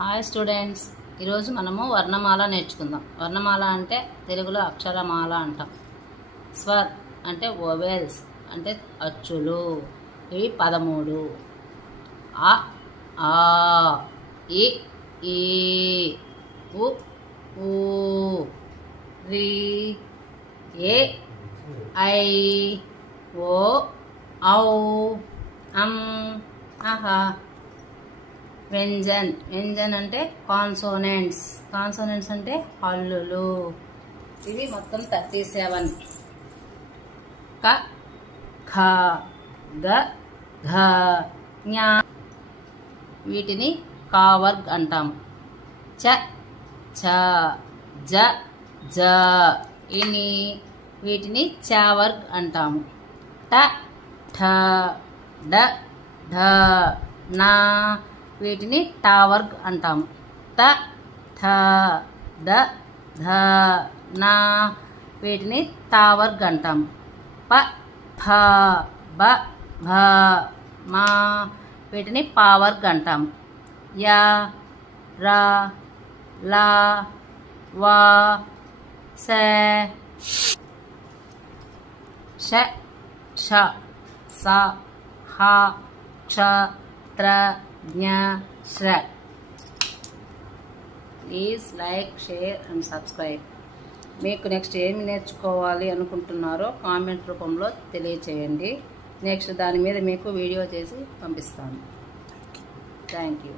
Hi students, ఈరోజు మనము వర్ణమాల నేర్చుకుందాం. వర్ణమాల అంటే తెలుగులో అక్షరమాల అంటాం. స్వర్ అంటే వొవెల్స్ అంటే అచ్చులు. ఇవి 13. అ ఆ ఇ ఈ ఉ ఊ రి ఏ ఐ ఓ ఔ అం అహ. వ్యంజన్ అంటే కాన్సోనెంట్స్ అంటే హల్లులు. ఇది మొత్తం 37. క ఖ గ ఘ ఞ వీటిని కావర్గ్ అంటాము. చ ఛ జ జ ఇని వీటిని చావర్గ్ అంటాము. ట ఠ డ ఢ నా వీటిని టావర్గ్ అంటాము. త థ ద ధ నా వీటిని తావర్గ్ అంటాము. ప ఫ బ భ మా వీటిని పావర్గ్ అంటాము. య ర ల వ స ష ష స హ క్ష త్ర జ్ఞ శ్ర. Please like, share and subscribe. మీకు నెక్స్ట్ ఏమి నేర్చుకోవాలి అనుకుంటున్నారో కామెంట్ రూపంలో తెలియచేయండి. నెక్స్ట్ దాని మీద మీకు వీడియో చేసి పంపిస్తాను. Thank you.